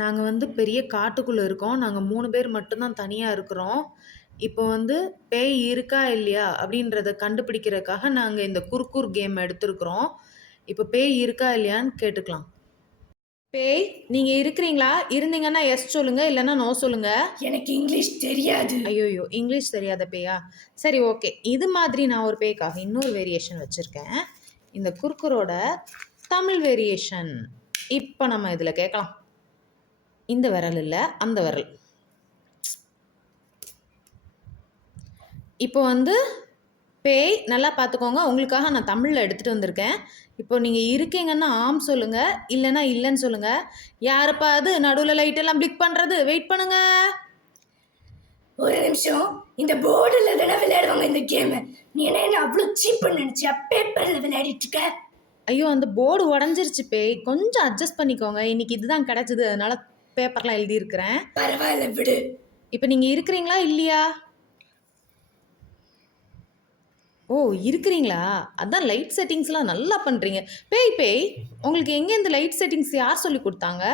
நாங்க வந்து பெரிய காட்டுக்குள்ள இருக்கோம். நாங்க 3 பேர் மட்டும் தான் தனியா இருக்கிறோம். இப்போ வந்து பேய் இருக்கா இல்லையா அப்படின்றத கண்டுபிடிக்கிறதுக்காக நாங்க இந்த குர்குர் கேம் எடுத்திருக்கிறோம். இப்போ பேய் இருக்கா இல்லையான்னு கேட்டுக்கலாம். பேய் நீங்க இருக்கிறீங்களா? இருந்தீங்கன்னா எஸ் சொல்லுங்க. இல்லன்னா நோ சொல்லுங்க. எனக்கு இங்கிலீஷ் தெரியாது. ஐய்யய்யோ! இங்கிலீஷ் தெரியாத பேயா? சரி ஓகே. இது மாதிரி நான் ஒரு பேய்க்காக இன்னொரு வேரியேஷன் வச்சிருக்கேன். இந்த குர்குரோட தமிழ் வேரியேஷன். இப்போ நம்ம இதுல கேட்கலாம். இந்த விரல் இல்ல, அந்த விரல். இப்போ வந்து பேய் நல்லா பார்த்துக்கோங்க. உங்களுக்காக நான் தமிழ்ல எடுத்துட்டு வந்திருக்கேன். இப்போ நீங்க இருக்கீங்கன்னா ஆம் சொல்லுங்க. இல்லன்னா இல்லன்னு சொல்லுங்க. யாருப்பா அது நடுவுல லைட் எல்லாம் பிளிக் பண்றது? வெயிட் பண்ணுங்க. ஒரு நிமிஷம். இந்த போர்டுல தானே விளையாடுவாங்க இந்த கேம். நீ என்ன அவ்வளோ சீப்பா நினைச்சியா? பேப்பர்ல விளையாடிட்டு இருக்க. ஐயோ! அந்த போர்டு உடைஞ்சிருச்சு பேய். கொஞ்சம் அட்ஜஸ்ட் பண்ணிக்கோங்க. இன்னைக்கு இதுதான் கிடைச்சது. அதனால பேப்பர்லாம் எழுதியிருக்கிறேன். பரவாயில்ல விடு. இப்போ நீங்க இருக்கிறீங்களா இல்லையா? ஓ! இருக்கிறீங்களா? அதான் லைட் செட்டிங்ஸ்லாம் நல்லா பண்றீங்க. பேய் உங்களுக்கு எங்க இந்த லைட் செட்டிங்ஸ் யார் சொல்லிக் குடுத்தாங்க?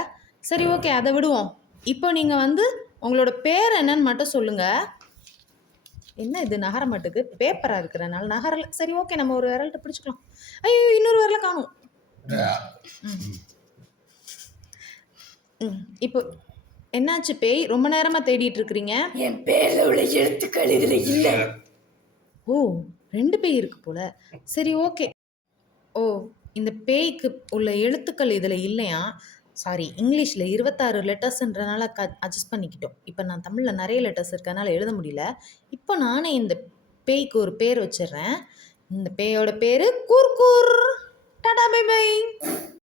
சரி ஓகே அத விடுவோம். இப்போ நீங்க வந்து உங்களோட பேர் என்னன்னு மட்டும் சொல்லுங்க. என்ன இது நகர மாட்டுக்கு? பேப்பரா இருக்கிறனால நகரல. சரி ஓகே நம்ம ஒரு விரல்ட்ட பிடிச்சுக்கலாம். ஐயோ! இன்னொரு விரல காணோம். இப்போ என்னாச்சு பேய்? ரொம்ப நேரமா தேடிட்டு இருக்கிறீங்க. என் பேர்ல உள்ள எழுத்துக்கள் இதுல இல்ல. ஓ! 2 பேய் இருக்கு போல. சரி ஓகே. ஓ! இந்த பேய்க்கு உள்ள எழுத்துக்கள் இதுல இல்லையா? சாரி இங்கிலீஷ்ல 26 லெட்டர்ஸ்ன்றனால அட்ஜஸ்ட் பண்ணிக்கிட்டோம். இப்ப நான் தமிழ்ல நெறைய லெட்டர்ஸ் இருக்கனால எழுத முடியல. இப்போ நானே இந்த பேய்க்கு ஒரு பேர் வச்சிடுறேன். இந்த பேயோட பேரு குர்குர். Tata bye by.